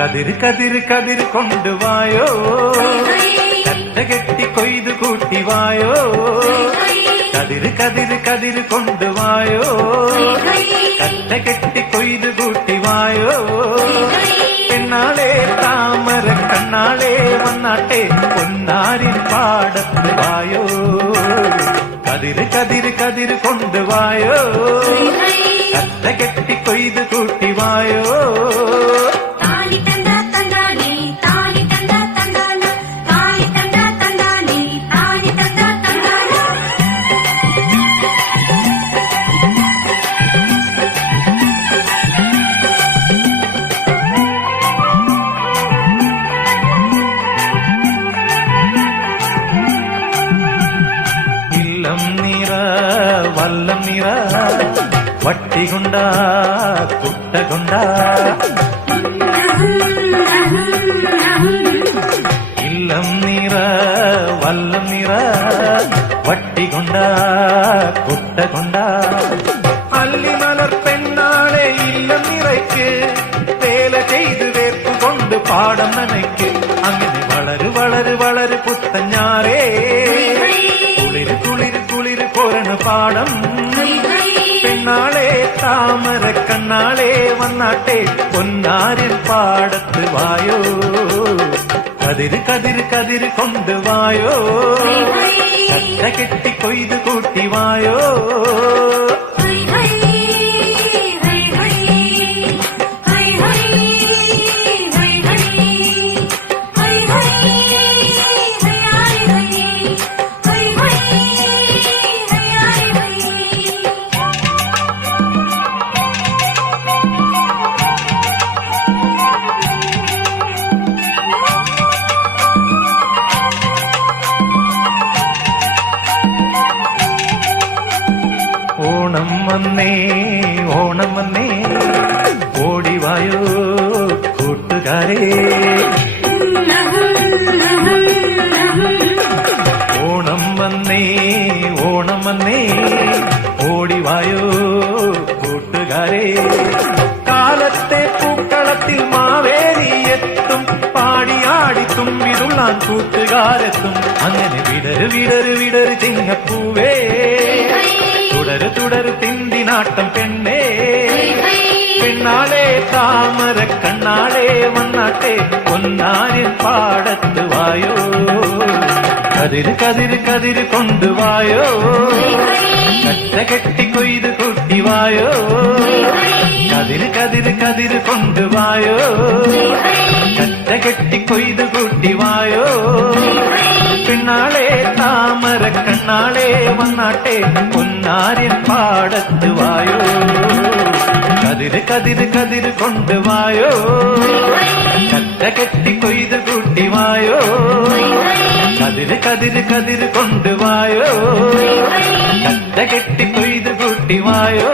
കതിര് കതിര് കതിര് കൊണ്ടുവായോ, കറ്റ കെട്ടി കൊയ്തു കൂട്ടിവായോ. കതിര് കതിര് കതിര് കൊണ്ടുവായോ, കറ്റ കെട്ടി കൊയ്തു കൂട്ടിവായോ. പെണ്ണാളെ താമര കണ്ണാളെ വന്നാട്ടെ പൊന്നാരിൻ പാടത്ത് വായോ. കതിര് കതിര് കതിര് കൊണ്ടുവായോ, കറ്റ കെട്ടി കൊയ്തു കൂട്ടിവായോ. വല്ലം നിറ വട്ടികൊണ്ട കുട്ടകൊണ്ട ഇല്ലം നിറ വല്ലം നിറ വട്ടികൊണ്ട കുട്ടകൊണ്ട. അല്ലിമലർ പെണ്ണാളെ ഇല്ലം നിറയ്ക്ക് വേല ചെയ്ത് വേർപ്പുകൊണ്ട് പാടം നനയ്ക്ക്. അങ്ങനെ വളര് വളര് വളര് പുത്തഞ്ഞാറേ കുളിര് കുളിര് കുളിര് കൊരണ പാടം. പെണ്ണാളെ താമര കണ്ണാളെ വന്നാട്ടെ പൊന്നാരിൻ പാടത്ത് വായോ. കതിര് കതിര് കതിര് കൊണ്ടുവായോ, കറ്റ കെട്ടി കൊയ്ത് കൂട്ടിവായോ. ഓണം വന്നേ ഓണം വന്നേ ഓടിവായോ കൂട്ടുകാരേ. ഓണം വന്നേ ഓണം വന്നേ ഓടിവായോ കൂട്ടുകാരേ. കാലത്തെ പൂക്കളത്തിൽ മാവേലിയെത്തും, പാടിയാടി തുമ്പിതുള്ളാൻ കൂട്ടുകാരെത്തും. അങ്ങനെ വിടര് വിടര് വിടര് ചിങ്ങപ്പൂവേ, തുടര് തുടര് തിന്തിനാട്ടം പെണ്ണേ. പെണ്ണാളെ താമര കണ്ണാളെ വന്നാട്ടെ പൊന്നാരിൻ പാടത്ത് വായോ. കതിര് കതിര് കതിര് കൊണ്ടുവായോ, കറ്റ കെട്ടി കൊയ്ത് കൂട്ടിവായോ. കതിര് കതിര് കതിര് കൊണ്ടുവായോ, കറ്റ കെട്ടി കൊയ്ത് കൂട്ടിവായോ. പെണ്ണാളെ താമര കണ്ണാളെ വന്നാട്ടെ പൊന്നാരിൻ പാടത്ത് വായോ. കതിര് കതിര് കതിര് കൊണ്ടുവായോ, കറ്റ കെട്ടി കൊയ്ത് കൂട്ടിവായോ. കതിര് കതിര് കതിര് കൊണ്ടുവായോ, കറ്റ കെട്ടി കൊയ്ത് കൂട്ടിവായോ.